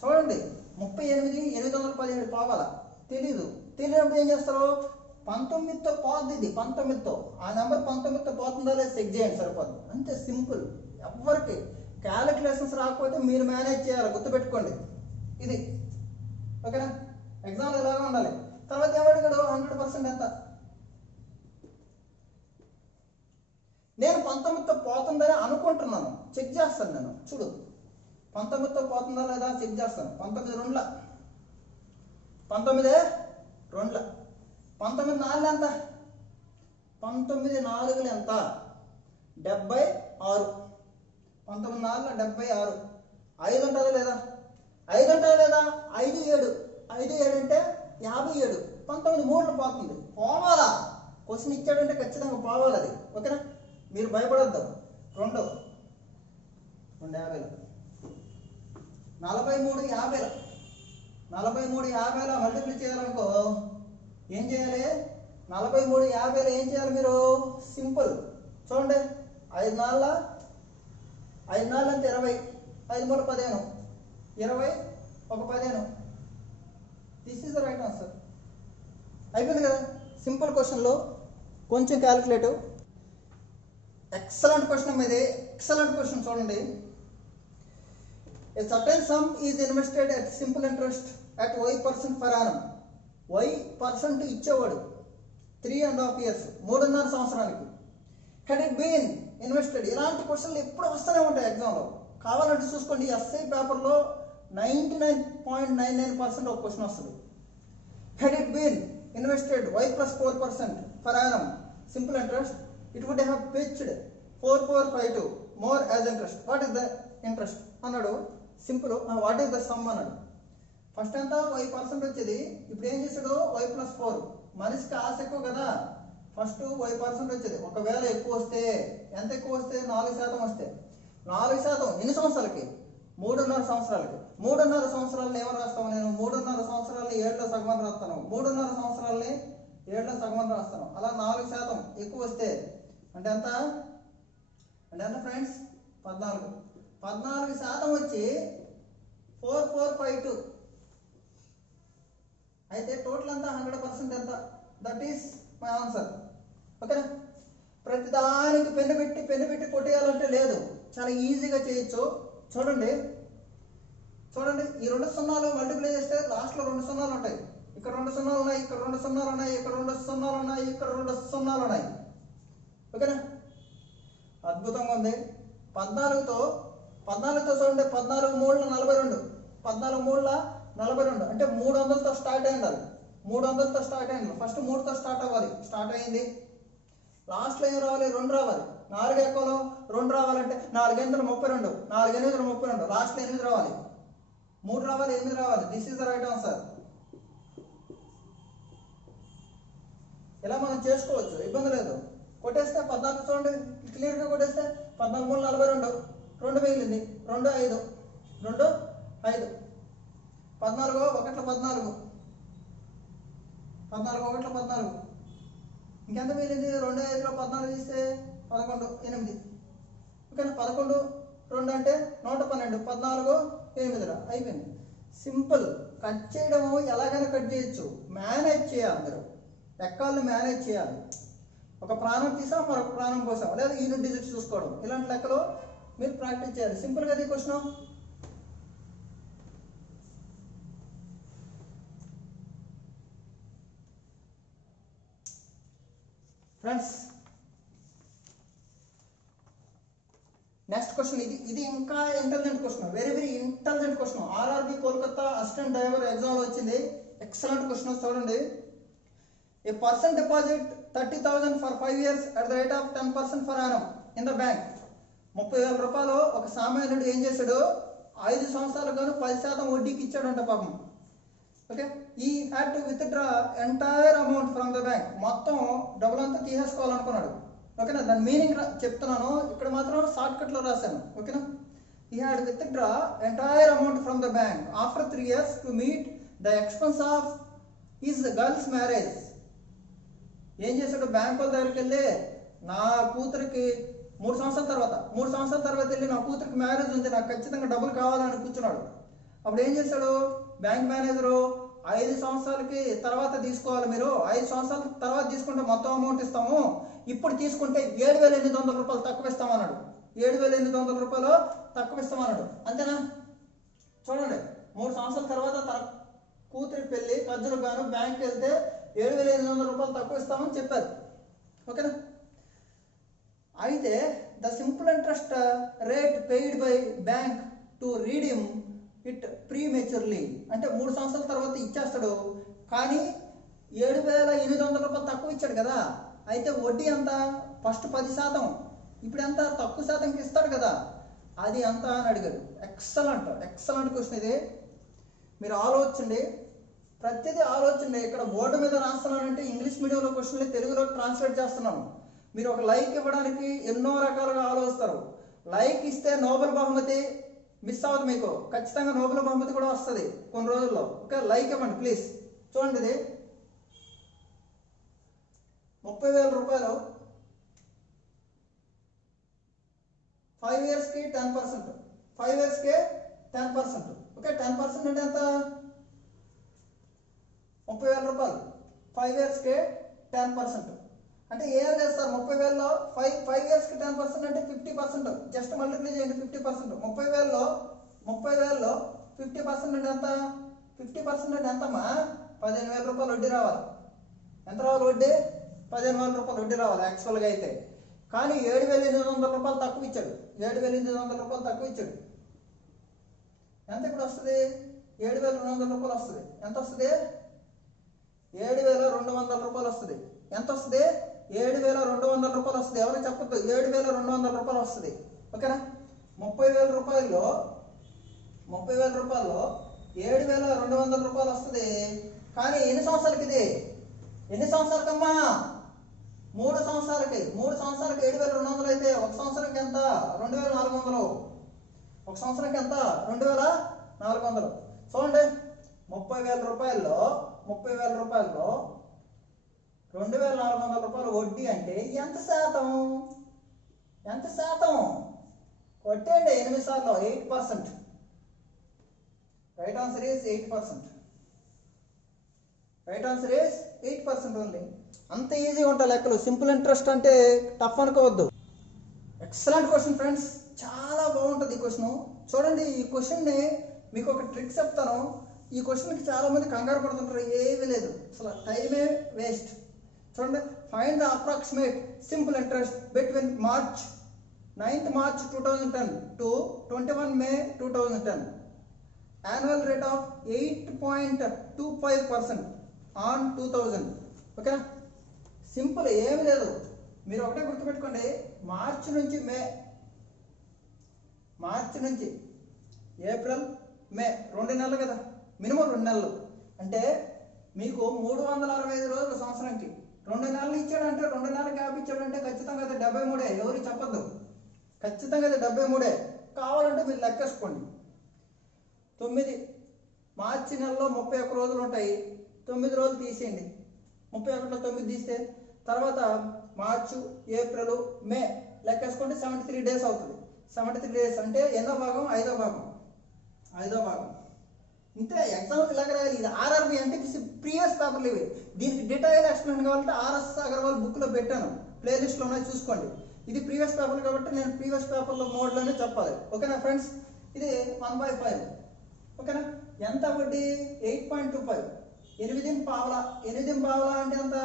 చూడండి, 38,817 పోవాలా? తెలియనప్పుడు ఏం చేస్తారు? 19తో పోద్ది. ఇది 19తో, ఆ నెంబర్ 19తో పోతుందా లేదా చెక్ చేయండి, సరిపోద్ది. అంతే సింపుల్. ఎవరికి క్యాలిక్యులేషన్స్ రాకపోతే మీరు మేనేజ్ చేయాలి, గుర్తుపెట్టుకోండి ఇది. ఓకేనా? ఎగ్జామ్లో ఇలాగా ఉండాలి. తర్వాత ఏమడిగాడు? 100% ఎంత? నేను 19తో పోతుందని అనుకుంటున్నాను, చెక్ చేస్తాను. నేను చూడు, 19తో పోతుందా లేదా చెక్ చేస్తాను. 19 2 19 2 19 4 ఎంత? 19 4 ఎంత? 76. 19 4 76. 5 ఉంటుందా లేదా? 5 ఉంటుందా లేదా? 5 7. 5 7 అంటే 57. 19 3 పోతుంది. పోవాలా? క్వశ్చన్ ఇచ్చాడంటే ఖచ్చితంగా పోవాలి అది. ఓకేనా? మీరు భయపడద్దు. 2 50. 4350 మల్టిప్లై చేయాలనుకో ఏం చేయాలి? 4350 ఏం చేయాలి మీరు? సింపుల్ చూడండి, 5 4 అంటే 20, 5 3 15, 20 ఒక 15. This is the right answer. అయిపోయింది కదా సింపుల్ క్వశ్చన్లో, కొంచెం క్యాలిక్యులేటివ్. ఎక్సలెంట్ క్వశ్చన్ ఇది, ఎక్సలెంట్ క్వశ్చన్ చూడండి. A certain sum is invested at simple interest at y% per annum. y% ఇచ్చేవాడు 3.5 years, 3.5 సంవత్సరానికి. Had it been invested, ఇలాంటి క్వశ్చన్లు ఎప్పుడు వస్తూనే ఉంటాయి ఎగ్జామ్లో. కావాలంటే చూసుకోండి, ఎస్ఐ పేపర్లో 99.99% ఒక క్వశ్చన్ వస్తుంది. Had it been invested y plus 4% per annum simple interest, it would have pitched 4452 more as interest. What is the interest అన్నాడు. Simple, what is the sum అన్నాడు. ఫస్ట్ అంతా y% వచ్చేది, ఇప్పుడు ఏం చేశాడు? y+4. మనిషికి ఆశ ఎక్కువ కదా, ఫస్ట్ y% వచ్చేది. ఒకవేళ ఎక్కువ వస్తే, ఎంత ఎక్కువ వస్తే? 4% వస్తే, 4% ఎన్ని సంవత్సరాలకి? 3.5 సంవత్సరాలకి. 3.5 సంవత్సరాలని ఏమని రాస్తాను నేను? 3.5 సంవత్సరాలని 7లో సగమని రాస్తాను. 3.5 సంవత్సరాలని 7లో సగమని రాస్తాను. అలా 4% ఎక్కువ వస్తే అంటే ఎంత? ఫ్రెండ్స్ 14% వచ్చి 4452. అయితే టోటల్ అంతా 100% ఎంత? That is my answer. ఓకేనా? ప్రతిదానికి పెన్ను పెట్టి కొట్టేయాలంటే లేదు, చాలా ఈజీగా చేయొచ్చు. చూడండి ఈ 2 సున్నాలు మల్టిప్లై చేస్తే లాస్ట్లో 2 సున్నాలు ఉంటాయి. ఇక్కడ 2 సున్నాలు ఉన్నాయి, ఇక్కడ 2 సున్నాలు ఉన్నాయి, ఇక్కడ 2 సున్నాలు ఉన్నాయి, ఇక్కడ 2 సున్నాలు ఉన్నాయి. ఓకేనా? అద్భుతంగా ఉంది. 14తో చూడండి, 14 3 42, 14 3 42 అంటే 300తో స్టార్ట్ అయ్యింది. 300తో స్టార్ట్ అయింది. ఫస్ట్ 3తో స్టార్ట్ అవ్వాలి, స్టార్ట్ అయింది. లాస్ట్లో ఏం రావాలి? 2 రావాలి. 4 ఎక్కువలో 2 రావాలంటే 4 8 32, 4 8 32, లాస్ట్లో 8 రావాలి. 3 రావాలి, 8 రావాలి. This is the right answer. ఇలా మనం చేసుకోవచ్చు, ఇబ్బంది లేదు. కొట్టేస్తే 14 చూడండి, క్లియర్గా కొట్టేస్తే 14 3 42, 2 మిగిలింది, 2 5, 2 5, 14 1 14, 14 1 14, ఇంకెంత మిగిలింది? 2 5లో 14 తీస్తే 11 8. ఓకేనా? 11 2 అంటే 112, 14 8 అయిపోయింది. సింపుల్. కట్ చేయడము ఎలాగైనా కట్ చేయొచ్చు, మేనేజ్ చేయాలి. మీరు లెక్కల్ని మేనేజ్ చేయాలి. ఒక ప్రాణం తీసాం, మరొక ప్రాణం పోసాం, లేదా యూనిట్ డిజిట్స్ చూసుకోవడం, ఇలాంటి లెక్కలు మీరు ప్రాక్టీస్ చేయాలి. సింపుల్గా అది క్వశ్చన్. ఫ్రెండ్స్ నెక్స్ట్ క్వశ్చన్, ఇది ఇంకా intelligent question, very intelligent question. RRB Kolkata assistant driver ఎగ్జామ్లో వచ్చింది. Excellent question. చూడండి, a person deposit 30,000 for 5 years at the rate of 10% for annum in the bank. 30,000 రూపాయలు ఒక సామాన్యుడు ఏం చేశాడు? 5 సంవత్సరాలకు గాను 10% వడ్డీకి ఇచ్చాడంట పాపం. ఓకే, ఈ had to withdraw entire amount from the bank. మొత్తం డబ్బులంతా తీసేసుకోవాలనుకున్నాడు. ఓకేనా? దాని మీనింగ్ చెప్తున్నాను, ఇక్కడ మాత్రం షార్ట్ కట్లో రాశాను. ఓకేనా? ఈ had withdraw entire amount from the bank after 3 years to meet the expense of his girls marriage. ఏం చేశాడు? బ్యాంక్ వాళ్ళ దగ్గరికి వెళ్ళి, నా కూతురికి 3 సంవత్సరాల తర్వాత వెళ్ళి, నా కూతురికి మ్యారేజ్ ఉంది, నాకు ఖచ్చితంగా డబ్బులు కావాలని కూర్చున్నాడు. అప్పుడు ఏం చేశాడు? బ్యాంక్ మేనేజరు 5 సంవత్సరాలకి తర్వాత తీసుకోవాలి, మీరు 5 సంవత్సరాల తర్వాత తీసుకుంటే మొత్తం అమౌంట్ ఇస్తాము, ఇప్పుడు తీసుకుంటే 7,800 రూపాయలు తక్కువ ఇస్తామన్నాడు. 7,800 రూపాయలు తక్కువ ఇస్తామన్నాడు. అంతేనా? చూడండి, 3 సంవత్సరాల తర్వాత తన కూతురి పెళ్లి ఖర్చులకు గాను బ్యాంక్కి వెళ్తే 7,800 రూపాయలు తక్కువ ఇస్తామని చెప్పారు. ఓకేనా? అయితే the simple interest rate paid by bank to redeem it prematurely. అంటే 3 సంవత్సరాల తర్వాత ఇచ్చేస్తాడు, కానీ 7,800 రూపాయలు తక్కువ ఇచ్చాడు కదా. అయితే వడ్డీ ఎంత? ఫస్ట్ 10%, ఇప్పుడు ఎంత? తక్కువ శాతంకి ఇస్తాడు కదా, అది ఎంత అని అడిగాడు. ఎక్సలెంట్ క్వశ్చన్ ఇది. మీరు ఆలోచించండి, ప్రతిదీ ఆలోచించండి. ఇక్కడ బోర్డు మీద రాస్తున్నానంటే ఇంగ్లీష్ మీడియంలో క్వశ్చన్లు తెలుగులో ట్రాన్స్లేట్ చేస్తున్నాను. మీరు ఒక లైక్ ఇవ్వడానికి ఎన్నో రకాలుగా ఆలోచిస్తారు. లైక్ ఇస్తే నోబెల్ బహుమతి మిస్ అవ్వదు, మీకు ఖచ్చితంగా నోబెల్ బహుమతి కూడా వస్తుంది కొన్ని రోజుల్లో. ఓకే, లైక్ ఇవ్వండి ప్లీజ్. చూడండి, ఇది 30,000 రూపాయలు 5 ఇయర్స్కి 10%, 5 ఇయర్స్కి 10%. ఓకే, 10% అంటే ఎంత? 30,000 రూపాయలు 5 ఇయర్స్కి 10%. అంటే ఏం లేదు సార్, 30,000లో 5 ఇయర్స్కి 10% అంటే 50%. జస్ట్ మల్టిప్లై చేయండి 50%. 30,000లో 50% అంటే ఎంత? 50% అంటే ఎంతమ్మా? 15,000 రూపాయలు వడ్డీ రావాలి. ఎంత రావాలి వడ్డీ? 15,000 రూపాయలు వడ్డీ రావాలి యాక్చువల్గా అయితే. కానీ 7,800 రూపాయలు తక్కువ ఇచ్చాడు. 7,800 రూపాయలు తక్కువ ఇచ్చాడు. ఎంత ఇప్పుడు వస్తుంది? 7,200 రూపాయలు వస్తుంది. ఎంత వస్తుంది? 7,200 రూపాయలు వస్తుంది. ఎంత వస్తుంది? 7,200 రూపాయలు వస్తుంది. ఎవరు చెప్పొద్దు, 7,200 రూపాయలు వస్తుంది. ఓకేనా? 30,000 రూపాయల్లో 7,200 రూపాయలు వస్తుంది. కానీ ఎన్ని సంవత్సరాలకి ఇది? ఎన్ని సంవత్సరాలకమ్మా? 3 సంవత్సరాలకి. 3 సంవత్సరాలకి 7,200 అయితే ఒక సంవత్సరానికి ఎంత? 2,400. ఒక సంవత్సరానికి ఎంత? 2,400. చూడండి, 30,000 రూపాయల్లో 2,400 రూపాయలు వడ్డీ అంటే ఎంత శాతం? ఎంత శాతం? కొట్టేయండి 8 సార్లు. 8%. Right answer is 8%. Right answer is 8% only. అంత ఈజీగా ఉంటాయి లెక్కలు. సింపుల్ ఇంట్రెస్ట్ అంటే టఫ్ అనుకోవద్దు. ఎక్సలెంట్ క్వశ్చన్ ఫ్రెండ్స్, చాలా బాగుంటుంది ఈ క్వశ్చన్. చూడండి, ఈ క్వశ్చన్ని మీకు ఒక ట్రిక్ చెప్తాను. ఈ క్వశ్చన్కి చాలామంది కంగారు పడుతుంటారు, ఏమీ లేదు, అసలు టైమే వేస్ట్. చూడండి, find the approximate simple interest between 9th March 2010 to 21 May 2010. Annual rate of 8.25% on 2000. Okay, simple, ఏమి లేదు. మీరు ఒకటే గుర్తుపెట్టుకోండి, మార్చి నుంచి ఏప్రిల్ మే 2 నెలలు కదా, మినిమం 2 నెలలు. అంటే మీకు 365 రోజులు సంవత్సరానికి. 2 నెలలు ఇచ్చాడంటే, 2 నెలల గ్యాప్ ఇచ్చాడంటే ఖచ్చితంగా అది 73. ఎవరికి చెప్పద్దు, ఖచ్చితంగా అది 73. కావాలంటే మీరు లెక్కేసుకోండి. 9 మార్చి నెలలో 31 రోజులు ఉంటాయి. 9 రోజులు తీసేయండి. 31లో 9 తీస్తే తర్వాత మార్చు, ఏప్రిల్, మే లెక్కేసుకోండి. 73 డేస్ అవుతుంది. 73 డేస్ అంటే ఎన్నో భాగం? 5వ భాగం. ఇంతే. ఎగ్జామ్కి ఇలాగ రాయాలి. ఇది ఆర్ఆర్బి అంటే ప్రీవియస్ పేపర్లు ఇవి. దీనికి డీటెయిల్ ఎక్స్ప్లెయిన్ కావాలంటే ఆర్ఎస్ అగర్వాల్ బుక్లో పెట్టాను, ప్లేలిస్ట్లో ఉన్నాయి, చూసుకోండి. ఇది ప్రీవియస్ పేపర్ కాబట్టి నేను ప్రీవియస్ పేపర్లో మోడ్లోనే చెప్పాలి. ఓకేనా ఫ్రెండ్స్? ఇది 1/5. ఓకేనా? ఎంత వడ్డీ? 8.25. 8 పావలా. 8 పావలా అంటే ఎంత?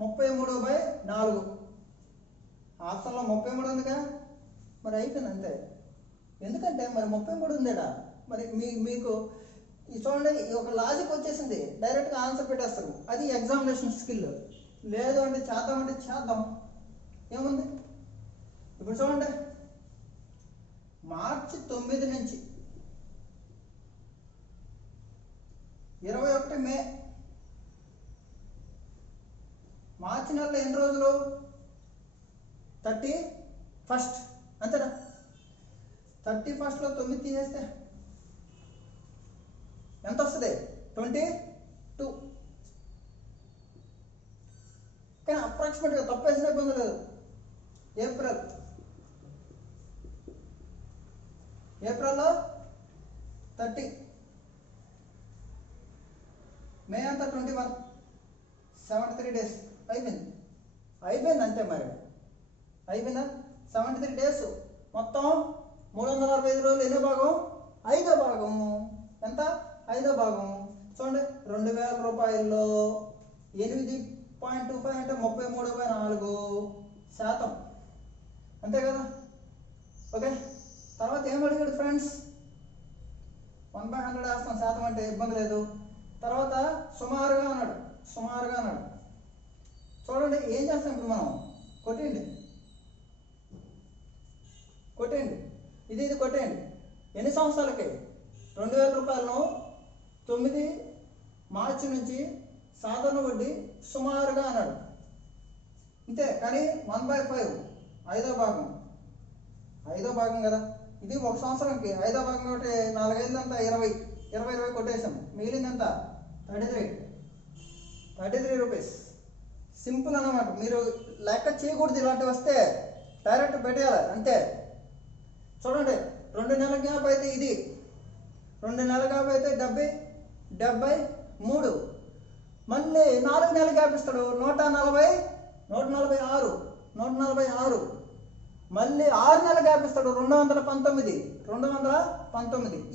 33/4. ఆప్షన్లో 33 ఉందిగా, మరి అయిపోయింది అంతే. ఎందుకంటే మరి 33 ఉందేడా, మరి మీకు చూడండి, ఒక లాజిక్ వచ్చేసింది, డైరెక్ట్గా ఆన్సర్ పెట్టేస్తారు. అది ఎగ్జామినేషన్ స్కిల్. లేదు అంటే చేద్దామంటే చేద్దాం, ఏముంది. ఇప్పుడు చూడండి, మార్చి 9 నుంచి 21 మే, మార్చి నెలలో ఎన్ని రోజులు? 31st. అంతేనా? 31లో 9 తీసేస్తే ఎంత వస్తుంది? 22. కానీ అప్రాక్సిమేట్గా తప్పేసిన ఇబ్బంది లేదు. ఏప్రిల్లో 30, మే అంతా 21, 73 డేస్. అయిపోయింది అంతే. మరి అయిపోయిందా? 73 డేస్ మొత్తం 365 రోజులు. ఎన్నో భాగం? 5వ భాగం. ఎంత? 5వ భాగం. చూడండి, 2,000 రూపాయల్లో 8.25 అంటే 33/4%. అంతే కదా? ఓకే, తర్వాత ఏం అడిగాడు ఫ్రెండ్స్? 1/100 వేస్తాం, శాతం అంటే ఇబ్బంది లేదు. తర్వాత సుమారుగా అన్నాడు. చూడండి, ఏం చేస్తాం ఇప్పుడు మనం? కొట్టేయండి. ఇది కొట్టేయండి. ఎన్ని సంవత్సరాలకి? 2,000 రూపాయలను 9 మార్చి నుంచి సాధారణ వడ్డీ సుమారుగా అన్నాడు. అంతే. కానీ 1/5, 5వ భాగం కదా. ఇది ఒక సంవత్సరానికి 5వ భాగం కాబట్టి 4 5 అంతా 20 20 20 కొట్టేసాం. మిగిలింది ఎంత 33 రూపీస్. సింపుల్ అన్నమాట. మీరు లెక్క చేయకూడదు, ఇలాంటివి వస్తే డైరెక్ట్ పెట్టేయాలి అంతే. చూడండి 2 నెలల గ్యాప్ అయితే ఇది, 2 నెలల గ్యాప్ అయితే 73. మళ్ళీ 4 నెలల గ్యాప్ ఇస్తాడు 146. మళ్ళీ 6 నెలల గ్యాప్ ఇస్తాడు 219.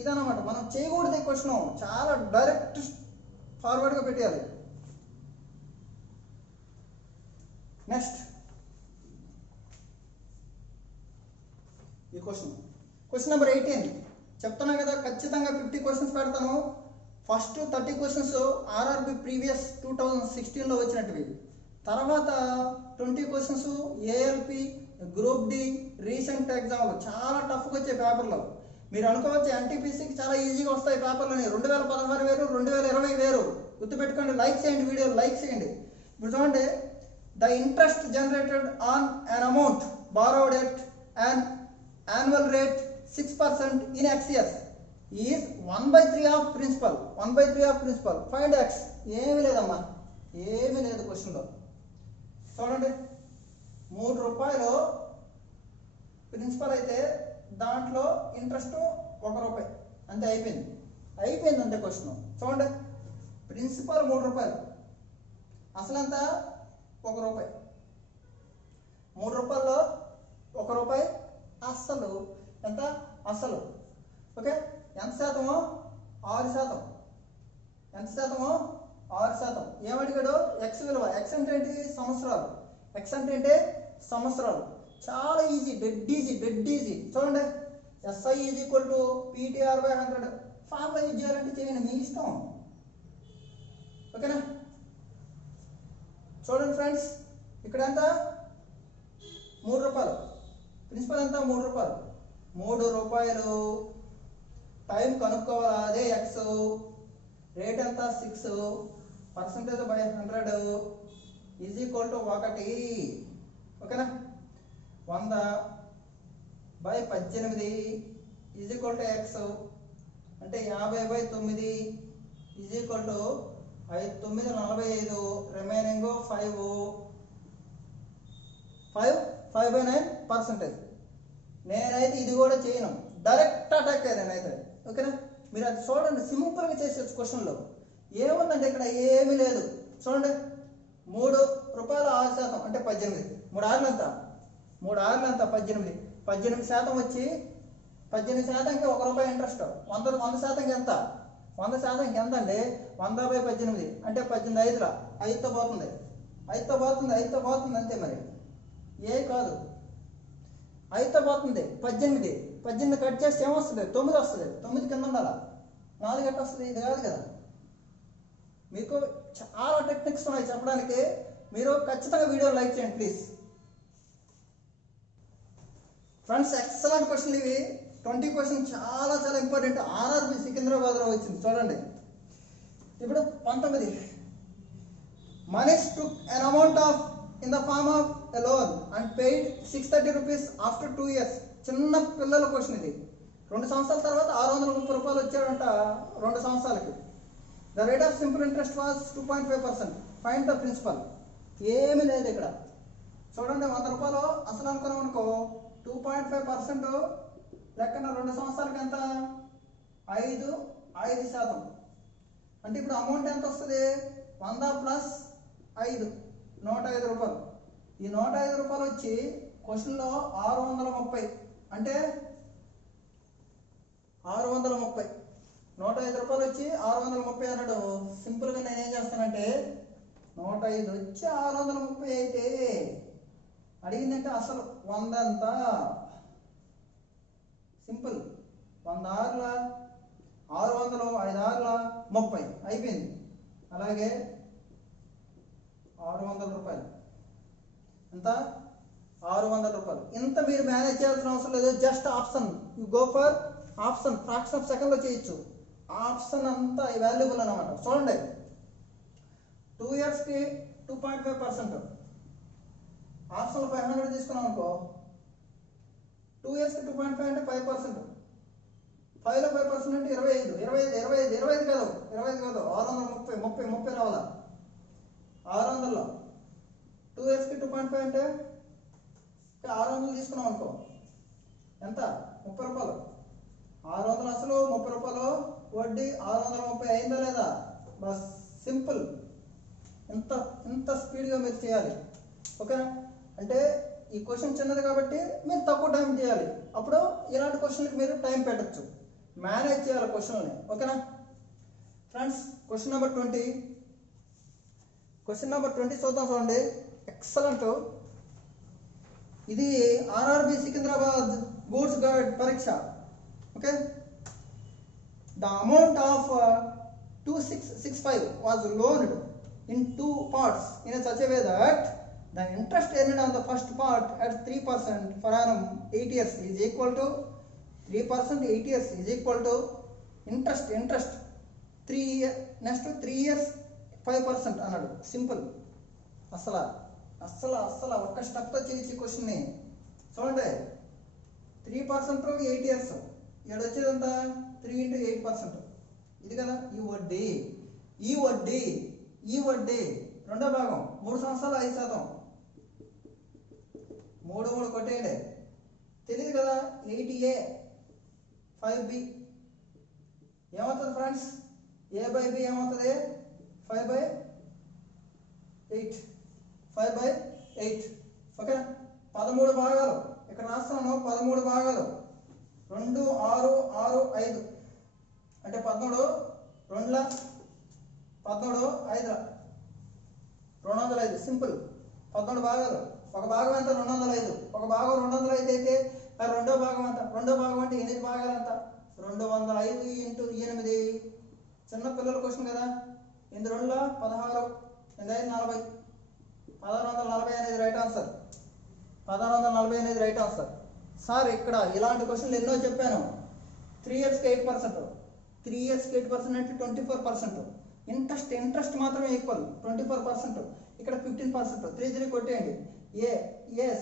ఇదన్నమాట. మనం చేయకూడదు ఈ క్వశ్చన్, చాలా డైరెక్ట్ ఫార్వర్డ్గా పెట్టేయాలి. నెక్స్ట్ ఈ క్వశ్చన్ నెంబర్ 18. చెప్తున్నా కదా ఖచ్చితంగా 50 క్వశ్చన్స్ పెడతాను. ఫస్ట్ 30 క్వశ్చన్స్ ఆర్ఆర్బి ప్రీవియస్ 2016లో వచ్చినట్టువి. తర్వాత 20 questions ALP group D recent ఎగ్జామ్లో చాలా టఫ్గా వచ్చే పేపర్లో. మీరు అనుకోవచ్చు ఎన్టీపీసీకి చాలా ఈజీగా వస్తాయి పేపర్లని. 2016 వేరు, 2020 వేరు. గుర్తుపెట్టుకోండి. లైక్ చేయండి, వీడియో లైక్ చేయండి. ఇప్పుడు చూడండి, the interest generated on an amount borrowed at an annual rate 6% in excess is 1/3 of principal. Find x. ఏమీ లేదమ్మా, ఏమీ లేదు క్వశ్చన్లో. చూడండి 3 రూపాయలు ప్రిన్సిపల్ అయితే దాంట్లో ఇంట్రెస్ట్ 1 రూపాయి అంతే. అయిపోయింది అంతే క్వశ్చన్. చూడండి ప్రిన్సిపల్ 3 రూపాయలు, అసలంతా 1 రూపాయి. 3 రూపాయల్లో 1 రూపాయి అస్సలు. ఎంత అస్సలు? ఓకే. ఎంత శాతమో 6%. ఎంత శాతమో 6%. ఏమడిగాడు? ఎక్స్ విలువ. ఎక్స్ అంటే ఏంటి? సంవత్సరాలు. ఎక్స్ అంటే సంవత్సరాలు. చాలా ఈజీ, డెడ్ ఈజీ. చూడండి SI is equal to PTR/100. Formula use చేయాలంటే చేయండి, మీ ఇష్టం. ఓకేనా? చూడండి ఫ్రెండ్స్, ఇక్కడ ఎంత? 3 రూపాయలు. ప్రిన్సిపల్ ఎంత? 3 రూపాయలు. 3 రూపాయలు టైం కనుక్కోవాలా, అదే ఎక్స్. రేట్ ఎంత? 6. %/100 ఈజ్ ఈక్వల్ టు 1. ఓకేనా? 100/18 ఈజ్ ఈక్వల్ టు ఎక్స్ అంటే 50/9 ఈజ్ ఈక్వల్ టు 945. రిమైనింగ్ 5/9%. నేనైతే ఇది కూడా చేయను, డైరెక్ట్ అటాక్ నేనైతే. ఓకేనా? మీరు అది చూడండి, సింపుల్గా చేసేచ్చు. క్వశ్చన్లో ఏముందంటే ఇక్కడ ఏమీ లేదు. చూడండి 3 రూపాయలు 6% అంటే 18. 3 ఆరులు ఎంత? 18. 18% వచ్చి 18%కి 1 రూపాయి ఇంట్రెస్ట్. 100%కి ఎంత? 100%కి ఎంత అండి? 100/18 అంటే 18 5తో పోతుంది. 5తో పోతుంది అంతే. మరి ఏ కాదు, 5తో పోతుంది. 18 కట్ చేస్తే ఏమొస్తుంది? 9 వస్తుంది. 9 కింద ఉండాలా, 4 ఎట్ట వస్తుంది? ఇది కాదు కదా. మీకు చాలా టెక్నిక్స్ ఉన్నాయి చెప్పడానికి. మీరు ఖచ్చితంగా వీడియో లైక్ చేయండి ప్లీజ్. ఫ్రెండ్స్ ఎక్సలెంట్ క్వశ్చన్ ఇవి. 20 క్వశ్చన్ చాలా ఇంపార్టెంట్. ఆర్ఆర్బి సికింద్రాబాద్లో వచ్చింది. చూడండి ఇప్పుడు 19. Manish took an amount of in the form of a loan and paid 630 rupees after 2 years. చిన్న పిల్లల క్వశ్చన్ ఇది. 2 సంవత్సరాల తర్వాత 630 రూపాయలు వచ్చాడంట 2 సంవత్సరాలకి. The rate of simple interest was 2.5%. Find the principal. ఏమీ లేదు ఇక్కడ. చూడండి 100 రూపాయలు అసలు అనుకున్నాం అనుకో, 2.5% లెక్కన 2 సంవత్సరాలకి ఎంత? 5%. అంటే ఇప్పుడు అమౌంట్ ఎంత వస్తుంది? 100 + 5 105 రూపాయలు. ఈ 105 రూపాయలు వచ్చి క్వశ్చన్లో 630 అంటే 630. 105 రూపాయలు వచ్చి 630 అన్నాడు. సింపుల్గా నేనేం చేస్తానంటే 105 వచ్చి 630 అయితే అడిగిందంటే అసలు 100 ఎంత? సింపుల్. 100 600, 5 30 అయిపోయింది. అలాగే 600 రూపాయలు ఎంత? 600 రూపాయలు. ఇంత మీరు మేనేజ్ చేయాల్సిన అవసరం లేదు. Just option, you go for option. Fraction of సెకండ్లో చేయొచ్చు. ఆప్షన్ అంతా వాల్యుబుల్ అనమాట. చూడండి 2 yearsకి 2.5%. ఆప్షన్లో 500 తీసుకున్నాం అనుకో 2 ఇయర్స్కి 2.5 అంటే 5%. 5లో 5% అంటే 25 కాదు 630 రావాలా. 600లో 2 ఇయర్స్కి 2.5 అంటే 600 తీసుకున్నాం అనుకో, ఎంత? 30 రూపాయలు. 600 అసలు 30 రూపాయలు వడ్డీ, 630 అయిందా లేదా? Bus simple. ఇంత స్పీడ్గా మీరు చేయాలి, ఓకేనా? అంటే ఈ క్వశ్చన్ చిన్నది కాబట్టి మీరు తక్కువ టైం చేయాలి. అప్పుడు ఇలాంటి క్వశ్చన్కి మీరు టైం పెట్టచ్చు, మేనేజ్ చేయాలి క్వశ్చన్ని, ఓకేనా ఫ్రెండ్స్? క్వశ్చన్ నెంబర్ 20 చూద్దాం. చూడండి, ఎక్సలెంట్. ఇది ఆర్ఆర్బి సికింద్రాబాద్ గూడ్స్ గైడ్ పరీక్ష, okay? The amount of 2665 was loaned in 2 parts in such a way that the interest earned on the first part at 3% per annum 8 years is equal to 3% 8 years is equal to interest 3 next 3 years 5% అన్నాడు. Simple. అసలు ఒక్క స్టెప్తో చేసి క్వశ్చన్ని చూడండి. 3% 8 years, ఇక్కడ వచ్చేదంతా 3 into 8%. ఇది కదా ఈ వడ్డీ రెండో భాగం 3 సంవత్సరాలు 5%. 3 కొట్టేయండి, తెలియదు కదా. 8A 5B ఏమవుతుంది ఫ్రెండ్స్? A/B ఏమవుతుంది? 5/8, ఓకే? 13 భాగాలు ఇక్కడ రాస్తాను. 13 భాగాలు 2 6 6 5 అంటే 17 2 17 5 205. సింపుల్. 17 భాగాలు. ఒక భాగం ఎంత? 205. ఒక భాగం 205 అయితే రెండో భాగం ఎంత? రెండో భాగం అంటే 8 భాగాలు ఎంత? 205 into 8. చిన్న పిల్లల క్వశ్చన్ కదా. 8 2 16, 8 5 40. 1640 అనేది రైట్ ఆన్సర్. 1640 అనేది రైట్ ఆన్సర్. సార్ ఇక్కడ ఇలాంటి క్వశ్చన్లు ఎన్నో చెప్పాను. 3 ఇయర్స్కి 8%, 3 ఇయర్స్కి 8% అంటే 24%. ఇంట్రెస్ట్ మాత్రమే ఈక్వల్ 24%. ఇక్కడ 15%. 3 కొట్టేయండి.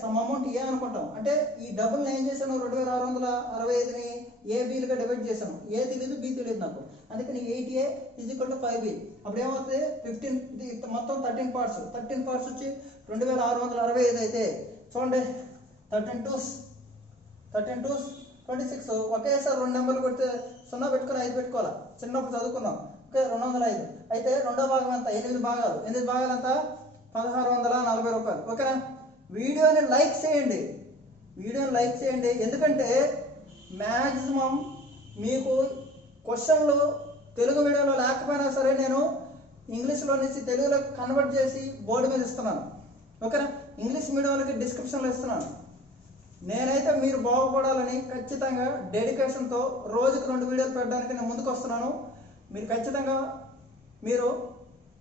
సమ్ అమౌంట్ ఏ అనుకుంటాం. అంటే ఈ డబ్బులు ఏం చేశాను? 2665ని A/Bలుగా డివైడ్ చేశాను. ఏ తెలియదు, B తెలియదు నాకు, అందుకని 8A = 5B. అప్పుడు ఏమవుతుంది? 15 మొత్తం 13 పార్ట్స్. 13 పార్ట్స్ వచ్చి 2665 అయితే చూడండి, 13 2s 26. ఒకేసారి 2 నెంబర్లు కొడితే 0 పెట్టుకుని 5 పెట్టుకోవాలి. చిన్నప్పుడు చదువుకున్నాం, ఓకే? 205 అయితే రెండో భాగం ఎంత? 8 భాగాలు. 8 భాగాలు ఎంత? 1640 రూపాయలు, ఓకేనా? వీడియోని లైక్ చేయండి, ఎందుకంటే మ్యాక్సిమం మీకు క్వశ్చన్లు తెలుగు మీడియంలో లేకపోయినా సరే నేను ఇంగ్లీష్లో నుంచి తెలుగులో కన్వర్ట్ చేసి బోర్డు మీద ఇస్తున్నాను, ఓకేనా? ఇంగ్లీష్ మీడియంలోకి డిస్క్రిప్షన్లో ఇస్తున్నాను. నేనైతే మీరు బాగుపడాలని ఖచ్చితంగా డెడికేషన్తో రోజుకు 2 వీడియోలు పెట్టడానికి నేను ముందుకు వస్తున్నాను. మీరు ఖచ్చితంగా